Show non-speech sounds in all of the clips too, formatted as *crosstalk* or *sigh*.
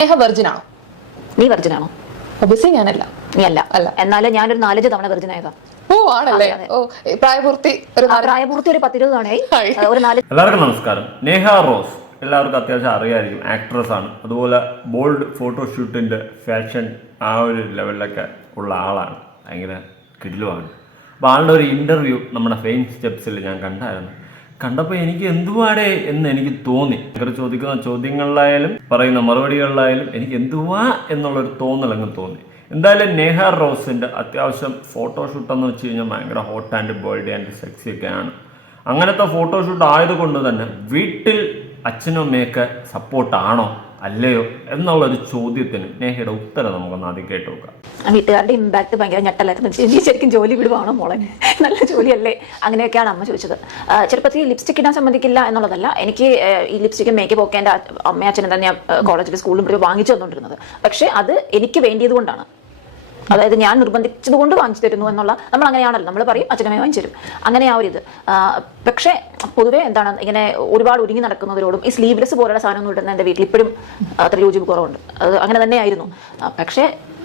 സ്നേഹ virgin ആണോ നീ വെർജിനാണോ obviously ഞാനല്ല. നീ അല്ല. അല്ല. എന്നാലും ഞാനൊരു നാലഞ്ച് തവണ വെർജിനായതാ ഓ ആണല്ലേ. ഓ പ്രായപൂർത്തി ഒരു പ്രായപൂർത്തി ഒരു പത്തിരുപത് തവണയായി. *laughs* ഒരു നാല് എല്ലാവർക്കും നമസ്കാരം. നേഹ റോസ്. എല്ലാവർക്കും അത്യാവശ്യം അറിയായിരിക്കും. ആക്ട്രസ് ആണ്. അതുപോലെ ബോൾഡ് ഫോട്ടോഷൂട്ടിന്റെ ഫാഷൻ ആ ഒരു ലെവലിലൊക്കെ ഉള്ള ആളാണ്. ഭയങ്കര കിടിലുമാണ് അപ്പോൾ ആളുടെ ഒരു ഇന്റർവ്യൂ നമ്മുടെ ഫെയിം സ്റ്റെപ്സിൽ ഞാൻ കണ്ടായിരുന്നു. കണ്ടപ്പോൾ എനിക്ക് എന്തുവാടെ എന്ന് എനിക്ക് തോന്നി. ഇവർ ചോദിക്കുന്ന ചോദ്യങ്ങളിലായാലും പറയുന്ന മറുപടികളിലായാലും എനിക്ക് എന്തുവാ എന്നുള്ളൊരു തോന്നൽ അങ്ങ് തോന്നി. എന്തായാലും നേഹ റോസിന്റെ അത്യാവശ്യം ഫോട്ടോഷൂട്ട് എന്ന് വെച്ച് കഴിഞ്ഞാൽ ഭയങ്കര hot and bold and sexy ഒക്കെയാണ് അങ്ങനത്തെ ഫോട്ടോഷൂട്ട് ആയതുകൊണ്ട് തന്നെ വീട്ടിൽ അച്ഛനും അമ്മയൊക്കെ സപ്പോർട്ടാണോ അല്ലയോ എന്നുള്ള ഒരു ചോദ്യത്തിന് നേഹയുടെ ഉത്തരം നമുക്കൊന്ന് ആദ്യം കേട്ടു നോക്കാം വീട്ടുകാരുടെ ഇമ്പാക്ട് ഭയങ്കര ഞെട്ടലായിരുന്നു ശരിക്കും ജോലി വിടുവാണോ മോളെ? നല്ല ജോലിയല്ലേ? അങ്ങനെയൊക്കെയാണ് അമ്മ ചോദിച്ചത്. ചെറുപ്പത്തിൽ ലിപ്സ്റ്റിക് ഇടാൻ സമ്മതിക്കില്ല എന്നുള്ളതല്ല. എനിക്ക് ഈ ലിപ്സ്റ്റിക്കും മേക്കപ്പ് ഒക്കെ എന്റെ അമ്മയും അച്ഛനും തന്നെ കോളേജിൽ സ്കൂളിലും വാങ്ങിച്ചു തന്നുകൊണ്ടിരുന്നത് പക്ഷേ അത് എനിക്ക് വേണ്ടിയത് കൊണ്ടാണ്. അതായത് ഞാൻ നിർബന്ധിച്ചത് കൊണ്ട് വാങ്ങിച്ചു തരുന്നു എന്നുള്ള നമ്മൾ അങ്ങനെയാണല്ലോ. നമ്മൾ പറയും അച്ഛനമ്മ വാങ്ങിച്ചു തരും. അങ്ങനെ ആ ഒരു ഇത്. പക്ഷേ പൊതുവേ എന്താണ് ഇങ്ങനെ ഒരുപാട് ഒരുങ്ങി നടക്കുന്നവരോടും ഈ സ്ലീവ്ലെസ് പോലുള്ള സാധനമൊന്നും ഇടുന്ന എന്റെ വീട്ടിൽ ഇപ്പോഴും അത്ര യോജിപ്പ് കുറവുണ്ട് അത് അങ്ങനെ തന്നെയായിരുന്നു. പക്ഷേ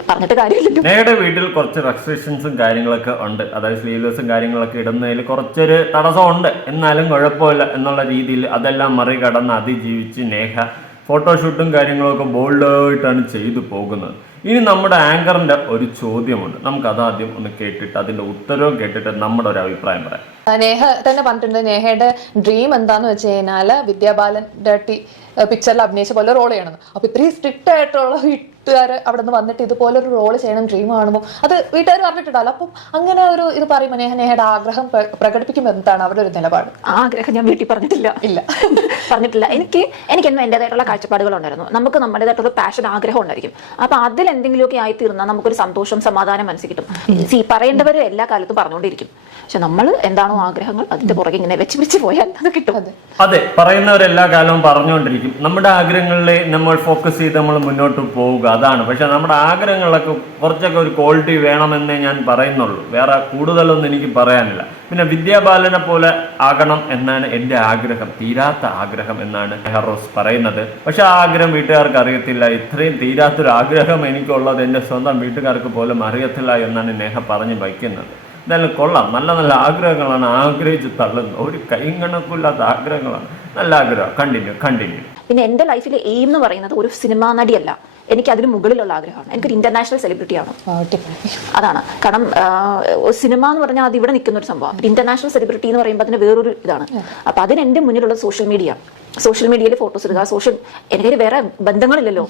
പറഞ്ഞിട്ട് വീട്ടിൽ കുറച്ച് റെസ്ട്രിക്ഷൻസും കാര്യങ്ങളൊക്കെ ഉണ്ട്. അതായത് സ്ലീവ്ലെസ്സും കാര്യങ്ങളൊക്കെ ഇടുന്നതിൽ കുറച്ചൊരു തടസ്സമുണ്ട്. എന്നാലും കുഴപ്പമില്ല എന്നുള്ള രീതിയിൽ അതെല്ലാം മറികടന്ന് അതിജീവിച്ച് നേഹ ഫോട്ടോഷൂട്ടും കാര്യങ്ങളൊക്കെ ബോൾഡായിട്ടാണ് ചെയ്തു പോകുന്നത്. ഇനി നമ്മുടെ ആങ്കറിന്റെ ഒരു ചോദ്യമുണ്ട്. നമുക്ക് അതാദ്യം ഒന്ന് കേട്ടിട്ട് അതിന്റെ ഉത്തരവും കേട്ടിട്ട് നമ്മുടെ ഒരു അഭിപ്രായം പറയാം. നേഹ തന്നെ പറഞ്ഞിട്ടുണ്ട്. നേഹയുടെ ഡ്രീം എന്താന്ന് വെച്ച് കഴിഞ്ഞാൽ വിദ്യാബാലൻ ഡി പിക്ചറിൽ അഭിനയിച്ച പോലെ റോൾ ചെയ്യണം. അപ്പൊ ഇത്രയും സ്ട്രിക്റ്റ് ആയിട്ടുള്ള വീട്ടുകാർ അവിടെ നിന്ന് വന്നിട്ട് ഇതുപോലെ ഒരു റോൾ ചെയ്യണം ഡ്രീം കാണുമ്പോൾ. അത് വീട്ടുകാർ പറഞ്ഞിട്ടുണ്ടല്ലോ അപ്പം അങ്ങനെ ഒരു ഇത് പറയുമ്പോൾ നേഹ നേഹയുടെ ആഗ്രഹം പ്ര- പ്രകടിപ്പിക്കുമ്പോൾ എന്താണ് അവരുടെ ഒരു നിലപാട്? ആഗ്രഹം ഞാൻ വീട്ടിൽ പറഞ്ഞിട്ടില്ല. ഇല്ല. *laughs* പറഞ്ഞിട്ടില്ല. എനിക്ക് എനിക്കെന്നും എന്റെതായിട്ടുള്ള കാഴ്ചപ്പാടുകൾ ഉണ്ടായിരുന്നു നമുക്ക് നമ്മുടേതായിട്ടുള്ള പാഷൻ ആഗ്രഹം ഉണ്ടായിരിക്കും. അപ്പൊ അതിൽ എന്തെങ്കിലുമൊക്കെ ആയി തീർന്നാൽ നമുക്കൊരു സന്തോഷം സമാധാനം മനസ്സിൽ കിട്ടും. സി പറയേണ്ടവർ എല്ലാ കാലത്തും പറഞ്ഞുകൊണ്ടിരിക്കും. പക്ഷെ നമ്മൾ എന്താണോ ആഗ്രഹങ്ങൾ അതിന്റെ പുറകെ ഇങ്ങനെ വെച്ച് വെച്ച് പോയാൽ അത് കിട്ടും. അതെ. അതെ പറയുന്നവരെല്ലാ കാലവും പറഞ്ഞുകൊണ്ടിരിക്കും. നമ്മുടെ ആഗ്രഹങ്ങളിലെ നമ്മൾ ഫോക്കസ് ചെയ്ത് നമ്മൾ മുന്നോട്ട് പോവുക അതാണ്. പക്ഷെ നമ്മുടെ ആഗ്രഹങ്ങളൊക്കെ കുറച്ചൊക്കെ ഒരു ക്വാളിറ്റി വേണമെന്നേ ഞാൻ പറയുന്നുള്ളൂ. വേറെ കൂടുതലൊന്നും എനിക്ക് പറയാനില്ല. പിന്നെ വിദ്യാബാലനെ പോലെ ആകണം എന്നാണ് എന്റെ ആഗ്രഹം. തീരാത്ത ആഗ്രഹം എന്നാണ് ഹെറോസ് പറയുന്നത്. പക്ഷെ ആ ആഗ്രഹം വീട്ടുകാർക്ക് അറിയത്തില്ല. ഇത്രയും തീരാത്തൊരു ആഗ്രഹം എനിക്കുള്ളത് എന്റെ സ്വന്തം വീട്ടുകാർക്ക് പോലും അറിയത്തില്ല എന്നാണ് നേഹ പറഞ്ഞു വയ്ക്കുന്നത്. എന്തായാലും കൊള്ളാം. നല്ല നല്ല ആഗ്രഹങ്ങളാണ് ആഗ്രഹിച്ച് തള്ളുന്നത്. ഒരു കൈകണക്കില്ലാത്ത ആഗ്രഹങ്ങളാണ്. നല്ല ആഗ്രഹം. കണ്ടിന്യൂ കണ്ടിന്യൂ പിന്നെ എന്റെ ലൈഫിലെ എയിം എന്ന് പറയുന്നത് ഒരു സിനിമാ നടിയല്ല. എനിക്ക് അതിന് മുകളിലുള്ള ആഗ്രഹമാണ്. എനിക്കൊരു ഇന്റർനാഷണൽ സെലിബ്രിറ്റി ആണ്. അതാണ്. കാരണം സിനിമ എന്ന് പറഞ്ഞാൽ അത് ഇവിടെ നിൽക്കുന്ന ഒരു സംഭവം. ഇന്റർനാഷണൽ സെലിബ്രിറ്റി എന്ന് പറയുമ്പോൾ അതിന് വേറൊരു ഇതാണ്. അപ്പൊ അതിന് എന്റെ മുന്നിലുള്ള സോഷ്യൽ മീഡിയ സോഷ്യൽ മീഡിയയിൽ ഫോട്ടോസ് ഇടുക സോഷ്യൽ എനിക്ക് വേറെ ബന്ധങ്ങളില്ലല്ലോ.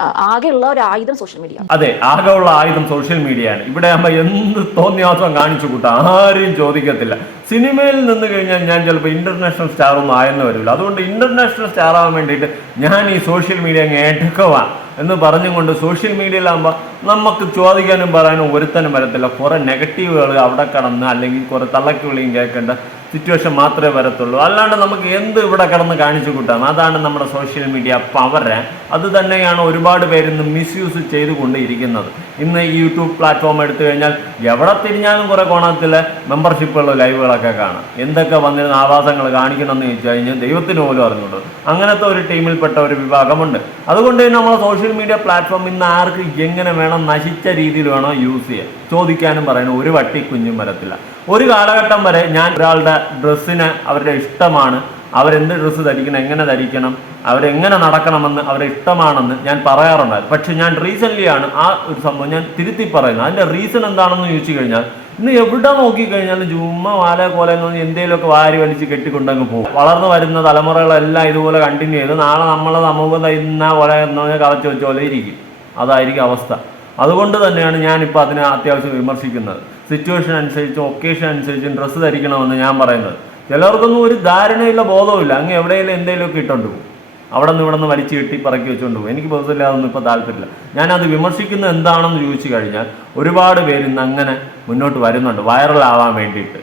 ആകെയുള്ള ഒരു ആയുധം സോഷ്യൽ മീഡിയ അതെ ആകെയുള്ള ആയുധം സോഷ്യൽ മീഡിയ ആണ്. ഇവിടെ ആകുമ്പോൾ എന്ത് തോന്നിയാസം കാണിച്ചു കൂട്ടാം? ആരെയും ചോദിക്കത്തില്ല. സിനിമയിൽ നിന്ന് കഴിഞ്ഞാൽ ഞാൻ ചിലപ്പോൾ ഇന്റർനാഷണൽ സ്റ്റാർ ഒന്നും ആയെന്ന് വരില്ല. അതുകൊണ്ട് ഇന്റർനാഷണൽ സ്റ്റാർ ആവാൻ വേണ്ടിയിട്ട് ഞാൻ ഈ സോഷ്യൽ മീഡിയ അങ്ങ് എടുക്കുവാ എന്ന് പറഞ്ഞുകൊണ്ട് സോഷ്യൽ മീഡിയയിലാകുമ്പോൾ നമുക്ക് ചോദിക്കാനും പറയാനും ഒരുത്തനും വരത്തില്ല. കുറെ നെഗറ്റീവുകൾ അവിടെ കടന്ന് അല്ലെങ്കിൽ കുറെ തള്ളക്കുള്ളിയും കേൾക്കേണ്ട സിറ്റുവേഷൻ മാത്രമേ വരത്തുള്ളൂ. അല്ലാണ്ട് നമുക്ക് എന്ത് ഇവിടെ കിടന്ന് കാണിച്ചു കൂട്ടാം? അതാണ് നമ്മുടെ സോഷ്യൽ മീഡിയ പവർ അത് തന്നെയാണ് ഒരുപാട് പേര് ഇന്ന് മിസ്യൂസ് ചെയ്തുകൊണ്ട് ഇരിക്കുന്നത് ഇന്ന് യൂട്യൂബ് പ്ലാറ്റ്ഫോം എടുത്തു കഴിഞ്ഞാൽ എവിടെ തിരിഞ്ഞാലും കുറെ കോണത്തിലെ മെമ്പർഷിപ്പുള്ള ലൈവുകളൊക്കെ കാണാം. എന്തൊക്കെ വന്നിരുന്ന ആവാസങ്ങൾ കാണിക്കണമെന്ന് ചോദിച്ചു കഴിഞ്ഞാൽ ദൈവത്തിന് പോലും അറിഞ്ഞുകൊണ്ട് അങ്ങനത്തെ ഒരു ടീമിൽപ്പെട്ട ഒരു വിഭാഗമുണ്ട്. അതുകൊണ്ട് തന്നെ നമ്മളെ സോഷ്യൽ മീഡിയ പ്ലാറ്റ്ഫോം ഇന്ന് ആർക്ക് എങ്ങനെ വേണം നശിച്ച രീതിയിൽ വേണം യൂസ് ചെയ്യാൻ ചോദിക്കാനും പറയണം ഒരു വട്ടി കുഞ്ഞും വരത്തില്ല. ഒരു കാലഘട്ടം വരെ ഞാൻ ഒരാളുടെ ഡ്രസ്സിന് അവരുടെ ഇഷ്ടമാണ്. അവരെന്ത് ഡ്രസ്സ് ധരിക്കണം എങ്ങനെ ധരിക്കണം അവരെങ്ങനെ നടക്കണമെന്ന് അവരുടെ ഇഷ്ടമാണെന്ന് ഞാൻ പറയാറുണ്ടായിരുന്നു. പക്ഷെ ഞാൻ റീസെന്റ്ലി ആണ് ആ ഒരു സംഭവം ഞാൻ തിരുത്തി പറയുന്നത്. അതിന്റെ റീസൺ എന്താണെന്ന് ചോദിച്ചു കഴിഞ്ഞാൽ ഇന്ന് എവിടെ നോക്കിക്കഴിഞ്ഞാലും ചുമ്മാ വാല കോല എന്ന് പറഞ്ഞ് എന്തെങ്കിലുമൊക്കെ വാരി വലിച്ച് കെട്ടിക്കൊണ്ടങ്ങ് പോകും. വളർന്നു വരുന്ന തലമുറകളെല്ലാം ഇതുപോലെ കണ്ടിന്യൂ ചെയ്ത് നാളെ നമ്മളെ സമൂഹം ഇന്ന പോലെ എന്ന് പറഞ്ഞാൽ കവച്ച് വെച്ച പോലെ ഇരിക്കും. അതായിരിക്കും അവസ്ഥ. അതുകൊണ്ട് തന്നെയാണ് ഞാനിപ്പോൾ അതിനെ അത്യാവശ്യം വിമർശിക്കുന്നത്. സിറ്റുവേഷൻ അനുസരിച്ചും ഒക്കേഷൻ അനുസരിച്ചും ഡ്രസ്സ് ധരിക്കണമെന്ന് ഞാൻ പറയുന്നത്. ചിലർക്കൊന്നും ഒരു ധാരണയില്ല ബോധവുമില്ല. അങ്ങ് എവിടെയെങ്കിലും എന്തെങ്കിലുമൊക്കെ ഇട്ടുകൊണ്ട് പോകും. അവിടെ നിന്ന് ഇവിടെ നിന്ന് വലിച്ചു കെട്ടി പറക്കി വെച്ചുകൊണ്ട് പോകും. എനിക്ക് പേഴ്സണലി അതൊന്നും ഇപ്പോൾ താല്പര്യമില്ല. ഞാനത് വിമർശിക്കുന്നത് എന്താണെന്ന് ചോദിച്ചു കഴിഞ്ഞാൽ ഒരുപാട് പേര് ഇന്ന് അങ്ങനെ മുന്നോട്ട് വരുന്നുണ്ട്. വൈറലാവാൻ വേണ്ടിയിട്ട്.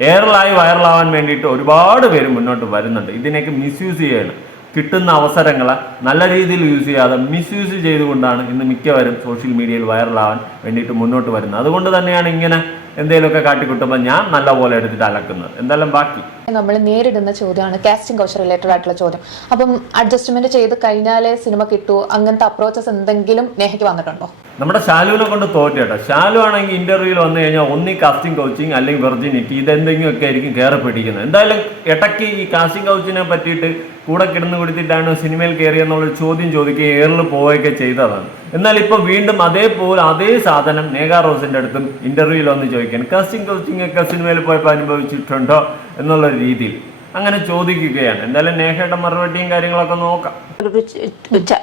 എയറിലായി വൈറലാവാൻ വേണ്ടിയിട്ട് ഒരുപാട് പേര് മുന്നോട്ട് വരുന്നുണ്ട്. ഇതിനെയൊക്കെ മിസ്യൂസ് ചെയ്യണം. കിട്ടുന്ന അവസരങ്ങളെ നല്ല രീതിയിൽ യൂസ് ചെയ്യാതെ മിസ്യൂസ് ചെയ്തുകൊണ്ടാണ് ഇന്ന് മിക്കവരും സോഷ്യൽ മീഡിയയിൽ വൈറലാവാൻ വേണ്ടിയിട്ട് മുന്നോട്ട് വരുന്നത്. അതുകൊണ്ട് തന്നെയാണ് ഇങ്ങനെ എന്തെങ്കിലുമൊക്കെ കാട്ടിക്കുട്ടുമ്പോൾ ഞാൻ നല്ല പോലെ എടുത്തിട്ട് അലക്കുന്നത്. എന്തായാലും ബാക്കി. നമ്മൾ നേരിടുന്ന ചോദ്യമാണ് കാസ്റ്റിംഗ് കൗച്ച് റിലേറ്റഡ് ആയിട്ടുള്ള ചോദ്യം. അപ്പം അഡ്ജസ്റ്റ്മെന്റ് ചെയ്ത് കഴിഞ്ഞാലേ സിനിമ കിട്ടൂ? അങ്ങനത്തെ അപ്രോച്ചസ് എന്തെങ്കിലും നേഹയ്ക്ക് വന്നിട്ടുണ്ടോ? നമ്മുടെ ശാലുവിനെ കൊണ്ട് തോറ്റ കേട്ടോ. ശാലു ആണെങ്കിൽ ഇന്റർവ്യൂവിൽ വന്നു കഴിഞ്ഞാൽ ഒന്നി കാസ്റ്റിംഗ് കോച്ചിങ് അല്ലെങ്കിൽ വെർജിനിറ്റി ഇതെന്തെങ്കിലും ഒക്കെ ആയിരിക്കും കയറി പിടിക്കുന്നത്. എന്തായാലും ഇടയ്ക്ക് ഈ കാസ്റ്റിംഗ് കൗച്ചിനെ പറ്റിയിട്ട് കൂടെ കിടന്നു കൊടുത്തിട്ടാണ് സിനിമയിൽ കയറിയെന്നുള്ളൊരു ചോദ്യം ചോദിക്കുകയും ഏറിൽ പോവുകയൊക്കെ ചെയ്തതാണ് എന്നാൽ ഇപ്പോൾ വീണ്ടും അതേപോലെ അതേ സാധനം നേഗാ റോസിന്റെ അടുത്തും ഇന്റർവ്യൂവിൽ വന്ന് ചോദിക്കാൻ കസ്റ്റിംഗ് കോച്ചിങ് ഒക്കെ സിനിമയിൽ പോയപ്പോൾ അനുഭവിച്ചിട്ടുണ്ടോ എന്നുള്ള രീതിയിൽ. അങ്ങനെ ചോദിക്കുകയാണ്. എന്തായാലും നേഹയുടെ മറുപടിയും കാര്യങ്ങളൊക്കെ നോക്കാം.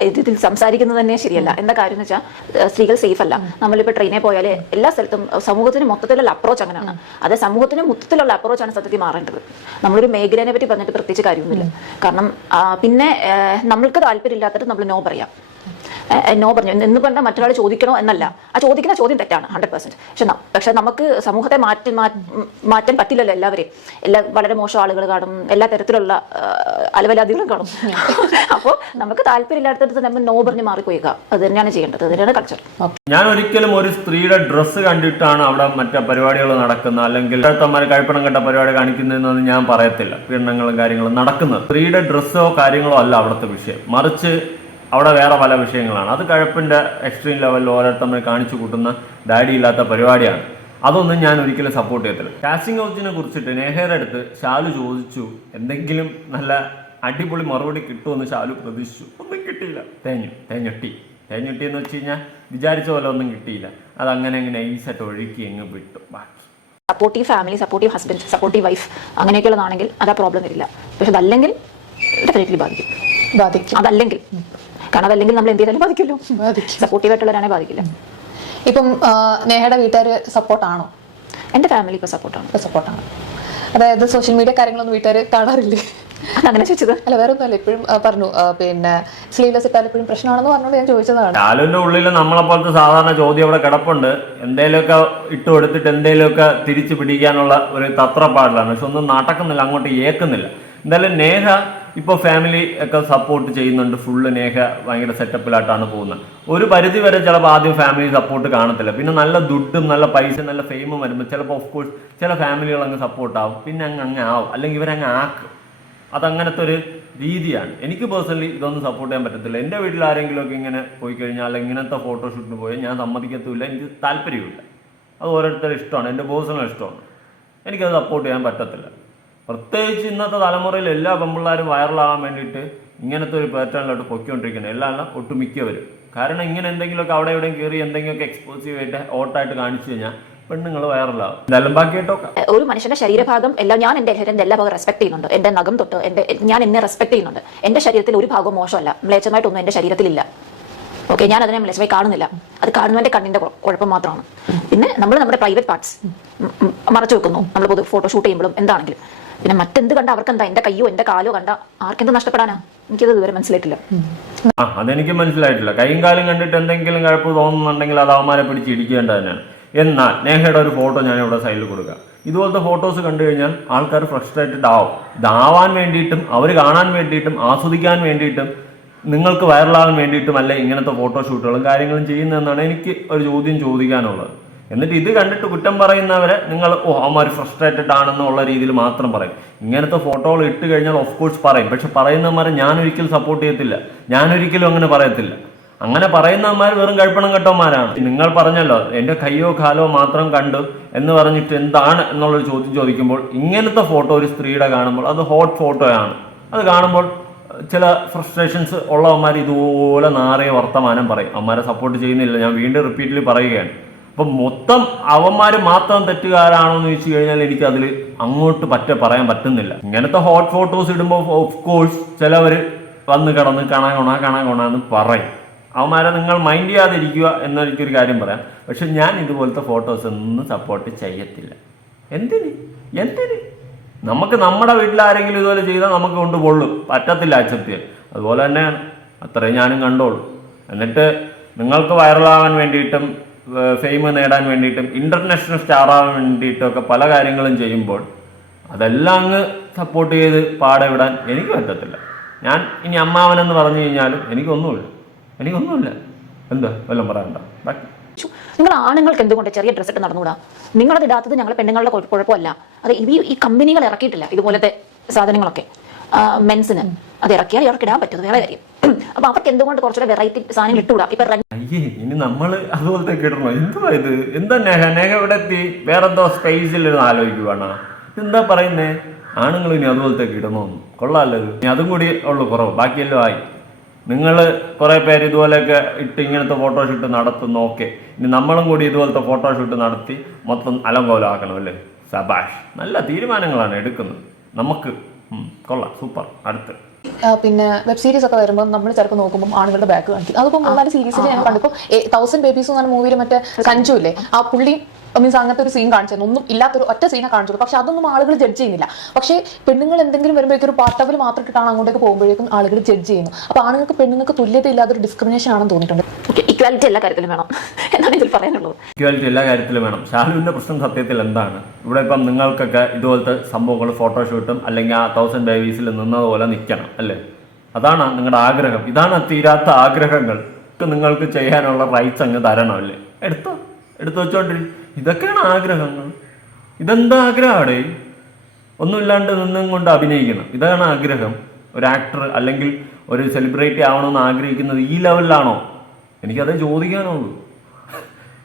ഇതിൽ സംസാരിക്കുന്നത് തന്നെ ശരിയല്ല. എന്താ കാര്യം എന്ന് വെച്ചാൽ സ്ത്രീകൾ സേഫ് അല്ല. നമ്മളിപ്പോ ട്രെയിനിൽ പോയാൽ എല്ലാ സ്ഥലത്തും സമൂഹത്തിന് മൊത്തത്തിലുള്ള അപ്രോച്ച് അങ്ങനെയാണ്. അത് സമൂഹത്തിന് മൊത്തത്തിലുള്ള അപ്രോച്ചാണ് സത്യത്തിൽ മാറേണ്ടത്. നമ്മളൊരു മേഖലയെ പറ്റി പറഞ്ഞിട്ട് പ്രത്യേകിച്ച് കാര്യമൊന്നുമില്ല. കാരണം പിന്നെ നമ്മൾക്ക് നമ്മൾക്ക് താല്പര്യമില്ലാത്തത് നമ്മൾ നോ പറയാം. നോ പറഞ്ഞു. എന്ന് പറഞ്ഞാൽ മറ്റൊരാൾ ചോദിക്കണോ എന്നല്ല. ആ ചോദിക്കുന്ന ചോദ്യം തെറ്റാണ് ഹൺഡ്രഡ് പെർസെന്റ് പക്ഷെ പക്ഷെ നമുക്ക് സമൂഹത്തെ മാറ്റി മാറ്റാൻ പറ്റില്ലല്ലോ എല്ലാവരെയും. എല്ലാ വളരെ മോശം ആളുകൾ കാണും എല്ലാ തരത്തിലുള്ള അലവലാദികളും കാണും. *laughs* അപ്പോൾ നമുക്ക് താല്പര്യമില്ലാത്തടത്ത് നമ്മൾ നോ പറഞ്ഞ് മാറിപ്പോയിക്ക. അത് തന്നെയാണ് ചെയ്യേണ്ടത്. അത് തന്നെയാണ് കൾച്ചർ ഞാൻ ഒരിക്കലും ഒരു സ്ത്രീയുടെ ഡ്രസ്സ് കണ്ടിട്ടാണ് അവിടെ മറ്റേ പരിപാടികൾ നടക്കുന്ന അല്ലെങ്കിൽ കഴിപ്പണം കെട്ട പരിപാടി കാണിക്കുന്നതെന്നൊന്നും ഞാൻ പറയത്തില്ല. പീഡനങ്ങളും കാര്യങ്ങളും നടക്കുന്നത്. സ്ത്രീയുടെ ഡ്രസ്സോ കാര്യങ്ങളോ അല്ല അവിടുത്തെ വിഷയം. മറിച്ച് അവിടെ വേറെ പല വിഷയങ്ങളാണ്. അത് കഴപ്പിന്റെ എക്സ്ട്രീം ലെവലിൽ ഓരോരുത്തമ്മ കാണിച്ചു കൂട്ടുന്ന ഡാഡി ഇല്ലാത്ത പരിപാടിയാണ്. അതൊന്നും ഞാൻ ഒരിക്കലും സപ്പോർട്ട് ചെയ്യത്തില്ല. കാസ്റ്റിംഗ് ഹൗസിനെ കുറിച്ചിട്ട് നേഹയുടെ അടുത്ത് ഷാലു ചോദിച്ചു എന്തെങ്കിലും നല്ല അടിപൊളി മറുപടി കിട്ടുമെന്ന് ഷാലു പ്രതീക്ഷിച്ചു. ഒന്നും കിട്ടിയില്ല. തേഞ്ഞു തേഞ്ഞൊട്ടി. തേഞ്ഞൊട്ടി എന്ന് വെച്ച് കഴിഞ്ഞാൽ വിചാരിച്ച പോലെ ഒന്നും കിട്ടിയില്ല. അത് അങ്ങനെ അങ്ങനെ ഈസായിട്ട് ഒഴുക്കി അങ്ങ് വിട്ടു. ബാക്കി supportive family supportive husband supportive wife അങ്ങനെയൊക്കെയുള്ളതാണെങ്കിൽ അത് ആ പ്രോബ്ലം വരില്ല. പക്ഷെ അതല്ലെങ്കിൽ ഡെഫിനറ്റ്ലി ബാധിക്കും. ബാധിക്കും. അതല്ലെങ്കിൽ കാരണം അതല്ലെങ്കിൽ നമ്മൾ എന്ത് ചെയ്താലും ബാധിക്കുമല്ലോ. ബാധിക്കും. സപ്പോർട്ടീവ് ബാധിക്കില്ല. ഇപ്പം നേഹയുടെ വീട്ടുകാർ സപ്പോർട്ടാണോ? എന്റെ ഫാമിലി ഇപ്പോൾ സപ്പോർട്ടാണ്. സപ്പോർട്ടാണ്. അതായത് സോഷ്യൽ മീഡിയ കാര്യങ്ങളൊന്നും വീട്ടുകാർ കാണാറില്ലേ? അങ്ങനെ ചോദിച്ചത്. അല്ല വേറെ ഒന്നുമല്ല ഇപ്പോഴും പറഞ്ഞു പിന്നെ സ്ലീവ്ലെസ് ഇട്ടാൽ ഇപ്പോഴും പ്രശ്നമാണെന്ന് പറഞ്ഞോണ്ട് ഞാൻ ചോദിച്ചതാണ്. ഷാലുവിന്റെ ഉള്ളിൽ നമ്മളെ പോലത്തെ സാധാരണ ചോദ്യം അവിടെ കിടപ്പുണ്ട്. എന്തേലൊക്കെ ഇട്ട് കൊടുത്തിട്ട് എന്തേലൊക്കെ തിരിച്ചു പിടിക്കാനുള്ള ഒരു തത്രപ്പാടിലാണ്. പക്ഷെ ഒന്നും നടക്കുന്നില്ല അങ്ങോട്ട് ഏക്കുന്നില്ല. എന്തായാലും നേഹ ഇപ്പോൾ ഫാമിലി ഒക്കെ സപ്പോർട്ട് ചെയ്യുന്നുണ്ട്. ഫുള്ള് നേഹ ഭയങ്കര സെറ്റപ്പിലായിട്ടാണ് പോകുന്നത്. ഒരു പരിധി വരെ ചിലപ്പോൾ ആദ്യം ഫാമിലി സപ്പോർട്ട് കാണത്തില്ല. പിന്നെ നല്ല ദുഡും നല്ല പൈസ നല്ല ഫെയിമും വരുമ്പോൾ ചിലപ്പോൾ ഓഫ് കോഴ്സ് ചില ഫാമിലികൾ അങ്ങ് സപ്പോർട്ടാവും പിന്നെ അങ്ങ് അങ്ങ് ആവും. അല്ലെങ്കിൽ ഇവരങ്ങ് ആക്കും. അതങ്ങനത്തെ ഒരു രീതിയാണ്. എനിക്ക് പേഴ്സണലി ഇതൊന്നും സപ്പോർട്ട് ചെയ്യാൻ പറ്റത്തില്ല. എന്റെ വീട്ടിൽ ആരെങ്കിലും ഒക്കെ ഇങ്ങനെ പോയി കഴിഞ്ഞാൽ അല്ലെങ്കിൽ ഇങ്ങനത്തെ ഫോട്ടോഷൂട്ടിന് പോയാൽ ഞാൻ സമ്മതിക്കത്തുമില്ല. എനിക്ക് താല്പര്യമില്ല അത് ഓരോരുത്തരുടെ ഇഷ്ടമാണ്. എന്റെ പേഴ്സണൽ ഇഷ്ടമാണ്. എനിക്കത് സപ്പോർട്ട് ചെയ്യാൻ പറ്റത്തില്ല. പ്രത്യേകിച്ച് ഇന്നത്തെ തലമുറയിൽ എല്ലാ പെമ്പിള്ളാരും വൈറലാകാൻ വേണ്ടിയിട്ട് ഇങ്ങനത്തെ ഒരു പാറ്റേണിലോട്ട് പൊയ്ക്കൊണ്ടിരിക്കുന്നത് എല്ലാം ഒട്ടുമിക്കവരും. കാരണം ഇങ്ങനെ എന്തെങ്കിലുമൊക്കെ അവിടെ എവിടെയും കയറി എന്തെങ്കിലുമൊക്കെ എക്സ്പോസീവ് ആയിട്ട് ഓട്ടായിട്ട് കാണിച്ചു കഴിഞ്ഞാൽ ഒരു മനുഷ്യന്റെ ശരീരഭാഗം എല്ലാം ഞാൻ എന്റെ എന്റെ എല്ലാ ഭാഗം റെസ്പെക്ട് ചെയ്യുന്നുണ്ട്. എന്റെ നഖം തൊട്ട് എന്റെ ഞാൻ എന്നെ റെസ്പെക്ട് ചെയ്യുന്നുണ്ട്. എന്റെ ശരീരത്തിൽ ഒരു ഭാഗവും മോശമല്ല. മ്ലേച്ഛമായിട്ടൊന്നും എന്റെ ശരീരത്തിലില്ല. ഓക്കെ ഞാൻ അതിനെ മ്ലേച്ഛമായി കാണുന്നില്ല. അത് കാണുന്നതിന്റെ കണ്ണിന്റെ കുഴ- കുഴപ്പം മാത്രമാണ്. പിന്നെ നമ്മൾ നമ്മുടെ പ്രൈവറ്റ് പാർട്സ് മറച്ചു വെക്കുന്നു. നമ്മൾ പൊതു ഫോട്ടോ ഷൂട്ട് ചെയ്യുമ്പോഴും എന്താണെങ്കിലും. പിന്നെ മറ്റെന്ത് കണ്ട അവർക്ക് എന്താ എന്റെ കയ്യോ എന്റെ കാലോ കണ്ട? ആർക്കെന്ത് നഷ്ടപ്പെടാനാ? എനിക്കത് ഇതുവരെ മനസ്സിലായിട്ടില്ല. ആ അതെനിക്ക് മനസ്സിലായിട്ടില്ല. കൈയും കാലും കണ്ടിട്ട് എന്തെങ്കിലും കഴപ്പ് തോന്നുന്നുണ്ടെങ്കിൽ അത് അവന്മാരെ പിടിച്ച് ഇടിക്കേണ്ട തന്നെയാണ്. എന്നാൽ നേഹയുടെ ഒരു ഫോട്ടോ ഞാൻ ഇവിടെ സൈഡിൽ കൊടുക്കുക ഇതുപോലത്തെ ഫോട്ടോസ് കണ്ടു കഴിഞ്ഞാൽ ആൾക്കാർ ഫ്രസ്ട്രേറ്റഡ് ആവും. ഇതാവാൻ വേണ്ടിയിട്ടും അവർ കാണാൻ വേണ്ടിയിട്ടും ആസ്വദിക്കാൻ വേണ്ടിയിട്ടും നിങ്ങൾക്ക് വൈറലാകാൻ വേണ്ടിയിട്ടും അല്ല ഇങ്ങനത്തെ ഫോട്ടോഷൂട്ടുകളും കാര്യങ്ങളും ചെയ്യുന്നതെന്നാണ് എനിക്ക് ഒരു ചോദ്യം ചോദിക്കാനുള്ളത്. എന്നിട്ട് ഇത് കണ്ടിട്ട് കുറ്റം പറയുന്നവരെ നിങ്ങൾ ഓ അവന്മാർ ഫ്രസ്ട്രേറ്റഡ് ആണെന്നുള്ള രീതിയിൽ മാത്രം പറയും. ഇങ്ങനത്തെ ഫോട്ടോകൾ ഇട്ട് കഴിഞ്ഞാൽ ഓഫ് കോഴ്സ് പറയും. പക്ഷെ പറയുന്നവന്മാരെ ഞാൻ ഒരിക്കലും സപ്പോർട്ട് ചെയ്യത്തില്ല. ഞാൻ ഒരിക്കലും അങ്ങനെ പറയത്തില്ല. അങ്ങനെ പറയുന്നവന്മാർ വെറും കഴിപ്പണം കെട്ടവന്മാരാണ്. നിങ്ങൾ പറഞ്ഞല്ലോ എന്റെ കയ്യോ കാലോ മാത്രം കണ്ടു എന്ന് പറഞ്ഞിട്ട് എന്താണ് എന്നുള്ളൊരു ചോദ്യം ചോദിക്കുമ്പോൾ ഇങ്ങനത്തെ ഫോട്ടോ ഒരു സ്ത്രീയുടെ കാണുമ്പോൾ അത് ഹോട്ട് ഫോട്ടോയാണ് അത് കാണുമ്പോൾ ചില ഫ്രസ്ട്രേഷൻസ് ഉള്ളവന്മാർ ഇതുപോലെ നാറിയ വർത്തമാനം പറയും. അവന്മാരെ സപ്പോർട്ട് ചെയ്യുന്നില്ല. ഞാൻ വീണ്ടും റിപ്പീറ്റിൽ പറയുകയാണ്. അപ്പം മൊത്തം അവന്മാർ മാത്രം തെറ്റുകാരാണോ എന്ന് ചോദിച്ചു കഴിഞ്ഞാൽ എനിക്ക് അതിൽ അങ്ങോട്ട് പറ്റ പറയാൻ പറ്റുന്നില്ല. ഇങ്ങനത്തെ ഹോട്ട് ഫോട്ടോസ് ഇടുമ്പോൾ ഓഫ് കോഴ്സ് ചിലവർ വന്ന് കിടന്ന് കാണാൻ കൊണ കാണാൻ കൊണ എന്ന് പറയും. അവന്മാരെ നിങ്ങൾ മൈൻഡ് ചെയ്യാതിരിക്കുക എന്നെനിക്കൊരു കാര്യം പറയാം. പക്ഷെ ഞാൻ ഇതുപോലത്തെ ഫോട്ടോസ് ഒന്നും സപ്പോർട്ട് ചെയ്യത്തില്ല. എന്തിന്? എന്തിന്? നമുക്ക് നമ്മുടെ വീട്ടിൽ ആരെങ്കിലും ഇതുപോലെ ചെയ്താൽ നമുക്ക് കൊണ്ട് പൊള്ളും. പറ്റത്തില്ല അക്സെപ്റ്റ് അതുപോലെ തന്നെയാണ്. അത്രയും ഞാനും കണ്ടോളൂ. എന്നിട്ട് നിങ്ങൾക്ക് വൈറലാകാൻ വേണ്ടിയിട്ടും ഫെയിം നേടാൻ വേണ്ടിയിട്ടും ഇന്റർനാഷണൽ സ്റ്റാർ ആവാൻ വേണ്ടിയിട്ടൊക്കെ പല കാര്യങ്ങളും ചെയ്യുമ്പോൾ അതെല്ലാം അങ്ങ് സപ്പോർട്ട് ചെയ്ത് പാടെ വിടാൻ എനിക്ക് പറ്റത്തില്ല. ഞാൻ ഇനി അമ്മാവനെന്ന് പറഞ്ഞു കഴിഞ്ഞാലും എനിക്കൊന്നുമില്ല. എനിക്കൊന്നുമില്ല. എന്താ? വല്ലതും പറയണ്ട നിങ്ങൾ ആണുങ്ങൾക്ക് എന്തുകൊണ്ട് ചെറിയ ഡ്രസ്സ് ഇട്ട് നടന്നുകൂടാ? നിങ്ങളത് ഇടാത്തത് ഞങ്ങളെ പെണ്ണുങ്ങളുടെ കുഴ- കുഴപ്പമല്ല. അത് ഈ ഈ കമ്പനികൾ ഇറക്കിയിട്ടില്ല ഇതുപോലത്തെ സാധനങ്ങളൊക്കെ. മെൻസിന് അത് ഇറക്കിയാൽ ഇവർക്ക് ഇടാൻ പറ്റും. വേറെ കാര്യം. അപ്പൊ അവർക്ക് എന്തുകൊണ്ട് കുറച്ചുകൂടെ വെറൈറ്റി സാധനം ഇട്ടുകൂടാ? ഇപ്പൊ ഇനി നമ്മൾ അതുപോലത്തെ കിട്ടണോ എന്തുവാ ഇത്? എന്താ നേഹ? നേഹ ഇവിടെ എത്തി? വേറെന്തോ സ്പേസിൽ ആലോചിക്കുവാണ്? എന്താ പറയുന്നേ? ആണുങ്ങൾ ഇനി അതുപോലത്തെ കിടണോന്ന് കൊള്ളാമല്ലോ ഇത്. ഇനി അതും കൂടി ഉള്ളു കുറവ്. ബാക്കിയെല്ലാം ആയി. നിങ്ങൾ കുറെ പേര് ഇതുപോലെയൊക്കെ ഇട്ട് ഇങ്ങനത്തെ ഫോട്ടോഷൂട്ട് നടത്തുന്നു? ഓക്കെ ഇനി നമ്മളും കൂടി ഇതുപോലത്തെ ഫോട്ടോഷൂട്ട് നടത്തി മൊത്തം അലങ്കോലമാക്കണം അല്ലേ? സബാഷ്. നല്ല തീരുമാനങ്ങളാണ് എടുക്കുന്നത്. നമുക്ക്. കൊള്ളാം. സൂപ്പർ. അടുത്ത്. പിന്നെ വെബ് സീരീസ് ഒക്കെ വരുമ്പോൾ നമ്മൾ ചിലപ്പോൾ നോക്കുമ്പോൾ ആണുങ്ങളുടെ ബാക്ക് കാണിക്കും. അതിപ്പോൾ മൂന്നാൽ സീരീസിൽ ഞാൻ കണ്ടിപ്പോൾ തൗസൻഡ് ബേബീസ് എന്ന് പറഞ്ഞ മൂവിയിൽ മറ്റേ സഞ്ജു ഇല്ലേ? ആ പുള്ളി മീൻസ് അങ്ങനത്തെ ഒരു സീൻ കാണിച്ചു ഒന്നും ഇല്ലാത്തൊരു ഒറ്റ സീനെ കാണിച്ചു പക്ഷെ അതൊന്നും ആളുകൾ ജഡ്ജ് ചെയ്യുന്നില്ല. പക്ഷേ പെണ്ണുങ്ങൾ എന്തെങ്കിലും വരുമ്പോഴേക്കും ഒരു പാർട്ടവർ മാത്രം ഇട്ടിട്ടാണ് അങ്ങോട്ടേക്ക് പോകുമ്പോഴേക്കും ആളുകൾ ജഡ്ജ് ചെയ്യുന്നു അപ്പോൾ ആണുങ്ങൾക്ക് പെണ്ണുങ്ങൾക്ക് തുല്യത ഇല്ലാത്തൊരു ഡിസ്ക്രിമിനേഷൻ ആണെന്ന് തോന്നിയിട്ടുണ്ട്. ഇക്വാലിറ്റി എല്ലാ കാര്യത്തിലും വേണം. എന്നാണ് ഇതിൽ പറയാനുള്ളത്. ഇക്വാലിറ്റി എല്ലാ കാര്യത്തിലും വേണം. ഷാലുവിന്റെ പ്രശ്നം സത്യത്തിൽ എന്താണ്? ഇവിടെ ഇപ്പം നിങ്ങൾക്കൊക്കെ ഇതുപോലത്തെ സംഭവങ്ങൾ ഫോട്ടോഷൂട്ടും അല്ലെങ്കിൽ ആ തൗസൻഡ് ബേബീസിൽ നിന്നതുപോലെ നിൽക്കണം അല്ലേ? അതാണ് നിങ്ങളുടെ ആഗ്രഹം. ഇതാണ് തീരാത്ത ആഗ്രഹങ്ങൾ. നിങ്ങൾക്ക് ചെയ്യാനുള്ള റൈറ്റ്സ് അങ്ങ് തരണം അല്ലേ? എടുത്തോ. എടുത്തു വെച്ചോണ്ടിരി ഇതൊക്കെയാണ് ആഗ്രഹങ്ങൾ. ഇതെന്താ ആഗ്രഹമാണ് ഒന്നുമില്ലാണ്ട് നിന്നും കൊണ്ട് അഭിനയിക്കണം. ഇതാണ് ആഗ്രഹം. ഒരു ആക്ടർ അല്ലെങ്കിൽ ഒരു സെലിബ്രിറ്റി ആവണമെന്ന് ആഗ്രഹിക്കുന്നത് ഈ ലെവലിലാണോ എനിക്കത് ചോദിക്കാനുള്ളൂ.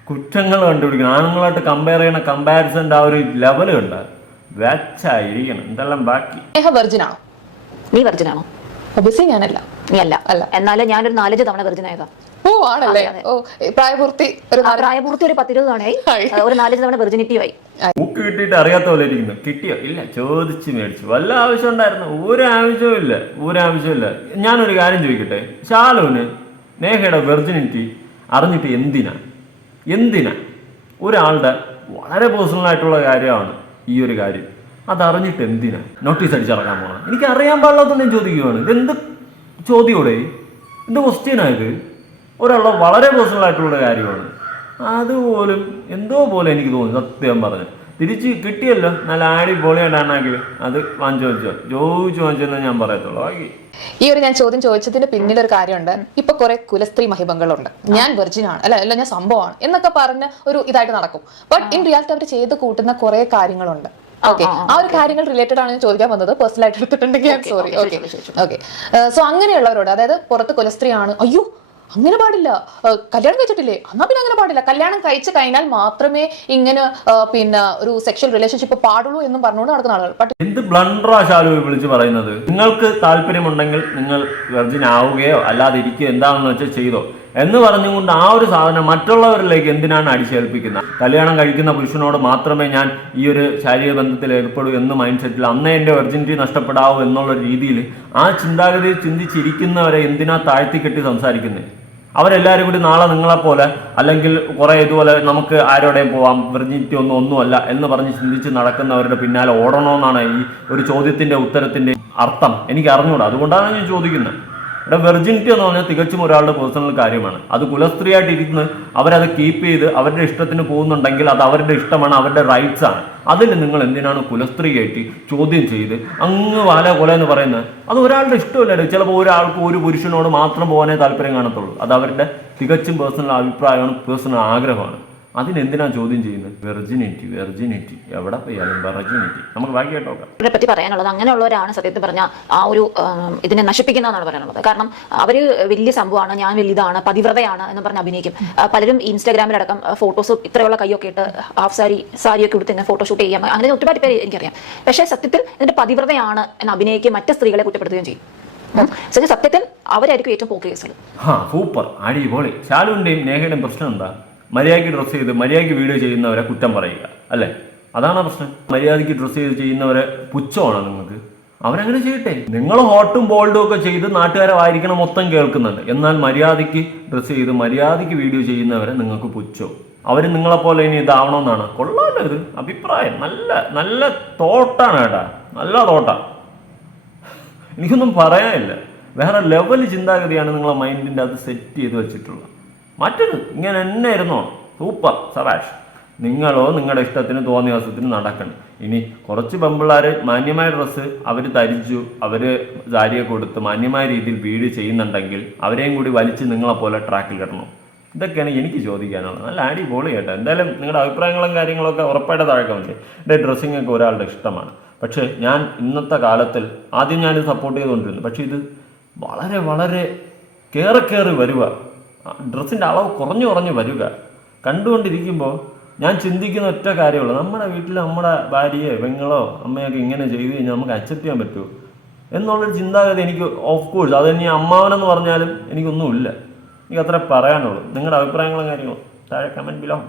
കുറ്റങ്ങൾ കണ്ടുപിടിക്കണം. ആണുങ്ങളായിട്ട് കമ്പയർ ചെയ്യണ കമ്പാരിസന്റെ ആ ഒരു ലെവൽ കണ്ട. വെച്ചായിരിക്കണം. എന്തെല്ലാം ബാക്കി. നീ വെർജിനാണോ ഒബിയസ്ലി ഞാനല്ല. നീ അല്ല. അല്ല. എന്നാലും ഞാനൊരു നാലഞ്ച് തവണ വെർജിൻ ആയതാ. ഓ ആണല്ലേ? ഓ പ്രായപൂർത്തി ഒരു പ്രായപൂർത്തി ഒരു പത്തിരുപത് തവണയായി ആ, ഒരു നാലഞ്ച് തവണ വെർജിനിറ്റി ആയി. ബുക്ക് കിട്ടിയിട്ട് അറിയാത്ത പോലെ ഇരിക്കുന്നു. കിട്ടിയോ? ഇല്ല. ചോദിച്ച് മേടിച്ചു. വല്ല ആവശ്യം ഉണ്ടായിരുന്നു? ഒരു ആവശ്യവും ഇല്ല. ഒരു ആവശ്യമില്ല ഞാനൊരു കാര്യം ചോദിക്കട്ടെ? ഷാലുവിന് നേഹയുടെ വെർജിനിറ്റി അറിഞ്ഞിട്ട് എന്തിനാ? എന്തിനാ? ഒരാളുടെ വളരെ പേഴ്സണൽ ആയിട്ടുള്ള കാര്യമാണ് ഈ ഒരു കാര്യം. അതറിഞ്ഞിട്ട് എന്തിനാ? നോട്ടീസ് അടിച്ചിറങ്ങാൻ പോകണം എനിക്ക് അറിയാൻ പാടില്ലാത്ത ഞാൻ ചോദിക്കുകയാണ്. ഇതെന്ത് ചോദ്യമോടെ എന്ത് ക്വസ്റ്റ്യനായത് ഒരാളുടെ വളരെ പേഴ്സണൽ ആയിട്ടുള്ള കാര്യമാണ്. അതുപോലും എന്തോ പോലെ എനിക്ക് തോന്നി സത്യം പറഞ്ഞു തിരിച്ച് കിട്ടിയല്ലോ. നല്ല അടിപൊളിയായിട്ടാണെങ്കിൽ അത് വാങ്ങിച്ചു വെച്ചോ ചോദിച്ചു വാങ്ങിച്ചു ഞാൻ പറയത്തുള്ളൂ. ബാക്കി ഈ ഒരു ഞാൻ ചോദ്യം ചോദിച്ചതിന്റെ പിന്നിൽ ഒരു കാര്യമുണ്ട്. ഇപ്പൊ കുറെ കുലസ്ത്രീ മഹിമകളുണ്ട്. ഞാൻ വെർജിനാണ് ആണ്. അല്ല അല്ല ഞാൻ സംഭവമാണ് എന്നൊക്കെ പറഞ്ഞ് ഒരു ഇതായിട്ട് നടക്കും. ബട്ട് ഇൻ റിയാലിറ്റി അവർ ചെയ്ത് കൂട്ടുന്ന കുറെ കാര്യങ്ങളുണ്ട്. ഓക്കെ ആ ഒരു കാര്യങ്ങൾ റിലേറ്റഡ് ആണ് ഞാൻ ചോദിക്കാൻ വന്നത്. പേഴ്സണൽ ആയിട്ട് എടുത്തിട്ടുണ്ടെങ്കിൽ സോറി ഓക്കെ ഓക്കെ സോ അങ്ങനെയുള്ളവരോട് അതായത് പുറത്ത് കുലസ്ത്രീ ആണ്. അയ്യോ അങ്ങനെ പാടില്ല. കല്യാണം കഴിച്ചിട്ടില്ലേ? എന്നാ പിന്നെ അങ്ങനെ പാടില്ല. കല്യാണം കഴിച്ചു കഴിഞ്ഞാൽ മാത്രമേ ഇങ്ങനെ പിന്നെ ഒരു സെക്ഷൽ റിലേഷൻഷിപ്പ് പാടുള്ളൂ എന്നും പറഞ്ഞുകൊണ്ട് നടക്കുന്ന ആളുകൾ. എന്ത് ബ്ലണ്ടറാ ശാലു വിളിച്ച് പറയുന്നത്? നിങ്ങൾക്ക് താല്പര്യമുണ്ടെങ്കിൽ നിങ്ങൾ വെർജിൻ ആവുകയോ അല്ലാതെ ഇരിക്കുകയോ എന്താണെന്ന് വെച്ചാൽ ചെയ്തോ? എന്ന് പറഞ്ഞുകൊണ്ട് ആ ഒരു സാധനം മറ്റുള്ളവരിലേക്ക് എന്തിനാണ് അടിച്ചേൽപ്പിക്കുന്നത്? കല്യാണം കഴിക്കുന്ന പുരുഷനോട് മാത്രമേ ഞാൻ ഈ ഒരു ശാരീരിക ബന്ധത്തിൽ ഏർപ്പെടൂ എന്ന് മൈൻഡ് സെറ്റിൽ അന്നേ എന്റെ വെർജിനിറ്റി നഷ്ടപ്പെടാവൂ എന്നുള്ള രീതിയിൽ ആ ചിന്താഗതി ചിന്തിച്ചിരിക്കുന്നവരെ എന്തിനാ താഴ്ത്തിക്കെട്ടി സംസാരിക്കുന്നത് അവരെല്ലാവരും കൂടി നാളെ നിങ്ങളെപ്പോലെ അല്ലെങ്കിൽ കുറെ ഇതുപോലെ നമുക്ക് ആരോടെയും പോവാം വെർജിനിറ്റി ഒന്നും ഒന്നുമല്ല എന്ന് പറഞ്ഞ് ചിന്തിച്ച് നടക്കുന്നവരുടെ പിന്നാലെ ഓടണമെന്നാണ് ഈ ഒരു ചോദ്യത്തിന്റെ ഉത്തരത്തിന്റെ അർത്ഥം. എനിക്ക് അറിഞ്ഞുകൂടാ അതുകൊണ്ടാണ് ഞാൻ ചോദിക്കുന്നത്. ഇവിടെ വെർജിനിറ്റി എന്ന് പറഞ്ഞാൽ തികച്ചും ഒരാളുടെ പേഴ്സണൽ കാര്യമാണ്. അത് കുലസ്ത്രീയായിട്ട് ഇരുന്ന് അവരത് കീപ്പ് ചെയ്ത് അവരുടെ ഇഷ്ടത്തിന് പോകുന്നുണ്ടെങ്കിൽ അത് അവരുടെ ഇഷ്ടമാണ് അവരുടെ റൈറ്റ്സ് ആണ്. അതിൽ നിങ്ങൾ എന്തിനാണ് കുലസ്ത്രീ കയറ്റി ചോദ്യം ചെയ്ത് അങ്ങ് വാല കൊല എന്ന് പറയുന്നത്? അത് ഒരാളുടെ ഇഷ്ടമല്ലേ ചിലപ്പോൾ ഒരാൾക്ക് ഒരു പുരുഷനോട് മാത്രം പോകാനേ താല്പര്യം കാണത്തുള്ളൂ. അത് അവരുടെ തികച്ചും പേഴ്സണൽ അഭിപ്രായമാണ് പേഴ്സണൽ ആഗ്രഹമാണ്. അതിനെന്തിനാ ചോദ്യം ചെയ്യുന്നത്? വെർജിനിറ്റി വെർജിനിറ്റി എവിടെ പോയാലും വെർജിനിറ്റി നമുക്ക് ബാക്കി കേട്ടോക്കാം ഇവരെ പറ്റി പറയാനുള്ളത് അങ്ങനെയുള്ളവരാണ് സത്യത്തിൽ പറഞ്ഞ ആ ഒരു ഇതിനെ നശിപ്പിക്കുന്നതെന്നാണ് പറയാനുള്ളത്. കാരണം അവർ വലിയ സംഭവമാണ് ഞാൻ വലിയതാണ് പതിവ്രതയാണ് എന്ന് പറഞ്ഞ് അഭിനയിക്കും. പലരും ഇൻസ്റ്റാഗ്രാമിലടക്കം ഫോട്ടോസ് ഇത്രയുള്ള കൈയൊക്കെ ഇട്ട് ഹാഫ് സാരി സാരിയൊക്കെ എടുത്ത് ഇങ്ങനെ ഫോട്ടോഷൂട്ട് ചെയ്യാം. അങ്ങനെ ഒത്തിരി പേര് എനിക്കറിയാം. പക്ഷേ സത്യത്തിൽ ഇതിന്റെ പതിവ്രതയാണ് എന്ന് അഭിനയിക്കുകയും മറ്റ് സ്ത്രീകളെ കുറ്റപ്പെടുത്തുകയും ചെയ്യും. സത്യത്തിൽ അവരായിരിക്കും ഏറ്റവും പോക്ക് കേസുകൾ. സൂപ്പർ. അടിപൊളി. ശാലുവിന്റെയും നേഹയുടെയും പ്രശ്നം എന്താ? മര്യാദയ്ക്ക് ഡ്രസ്സ് ചെയ്ത് മര്യാദയ്ക്ക് വീഡിയോ ചെയ്യുന്നവരെ കുറ്റം പറയുക അല്ലേ? അതാണ് പ്രശ്നം. മര്യാദയ്ക്ക് ഡ്രസ്സ് ചെയ്ത് ചെയ്യുന്നവരെ പുച്ഛമാണോ നിങ്ങൾക്ക്? അവരങ്ങനെ ചെയ്യട്ടെ. നിങ്ങൾ ഹോട്ടും ബോൾഡും ഒക്കെ ചെയ്ത് നാട്ടുകാരെ വായിരിക്കണം മൊത്തം കേൾക്കുന്നുണ്ട്. എന്നാൽ മര്യാദയ്ക്ക് ഡ്രസ്സ് ചെയ്ത് മര്യാദയ്ക്ക് വീഡിയോ ചെയ്യുന്നവരെ നിങ്ങൾക്ക് പുച്ഛോ. അവർ നിങ്ങളെപ്പോലെ ഇനി ഇതാവണമെന്നാണ്. കൊള്ളാലോ ഇത്. അഭിപ്രായം. നല്ല നല്ല തോട്ടാണ് കേട്ടാ നല്ല തോട്ടാ. എനിക്കൊന്നും പറയാനില്ല. വേറെ ലെവൽ ചിന്താഗതിയാണ് നിങ്ങളെ മൈൻഡിന്റെ അത് സെറ്റ് ചെയ്ത് വെച്ചിട്ടുള്ളത്. മറ്റൊരു ഇങ്ങനെ തന്നെ ഇരുന്നോ സൂപ്പർ. സബാഷ് നിങ്ങളോ നിങ്ങളുടെ ഇഷ്ടത്തിന് തോന്നിയ ദിവസത്തിന് നടക്കണം ഇനി കുറച്ച് പെമ്പിള്ളാർ മാന്യമായ ഡ്രസ്സ് അവർ ധരിച്ചു അവർ സാരിയെ കൊടുത്ത് മാന്യമായ രീതിയിൽ വീട് ചെയ്യുന്നുണ്ടെങ്കിൽ അവരെയും കൂടി വലിച്ച് നിങ്ങളെപ്പോലെ ട്രാക്കിൽ കിടണം ഇതൊക്കെയാണ് എനിക്ക് ചോദിക്കാനുള്ളത്. നല്ല അടിപൊളി കേട്ടോ. എന്തായാലും നിങ്ങളുടെ അഭിപ്രായങ്ങളും കാര്യങ്ങളൊക്കെ ഉറപ്പായിട്ട് താഴെ കമന്റ് എന്റെ ഡ്രസ്സിംഗ് ഒക്കെ ഒരാളുടെ ഇഷ്ടമാണ്. പക്ഷേ ഞാൻ ഇന്നത്തെ കാലത്തിൽ ആദ്യം ഞാനിത് സപ്പോർട്ട് ചെയ്തുകൊണ്ടിരുന്നു. പക്ഷേ ഇത് വളരെ വളരെ കയറി കയറി വരിക ഡ്രസ്സിന്റെ അളവ് കുറഞ്ഞു കുറഞ്ഞു വരിക. കണ്ടുകൊണ്ടിരിക്കുമ്പോൾ ഞാൻ ചിന്തിക്കുന്ന ഒറ്റ കാര്യമുള്ളൂ. നമ്മുടെ വീട്ടിൽ നമ്മുടെ ഭാര്യയോ പെങ്ങളോ അമ്മയൊക്കെ ഇങ്ങനെ ചെയ്തു കഴിഞ്ഞാൽ നമുക്ക് അക്സെപ്റ്റ് ചെയ്യാൻ പറ്റുമോ എന്നുള്ളൊരു ചിന്താഗതി എനിക്ക് ഓഫ് കോഴ്സ് അത് ഇനി അമ്മാവനെന്ന് പറഞ്ഞാലും എനിക്കൊന്നുമില്ല. എനിക്ക് അത്ര പറയാനുള്ളൂ. നിങ്ങളുടെ അഭിപ്രായങ്ങളും കാര്യങ്ങളും താഴെ കമന്റ് ബിലോ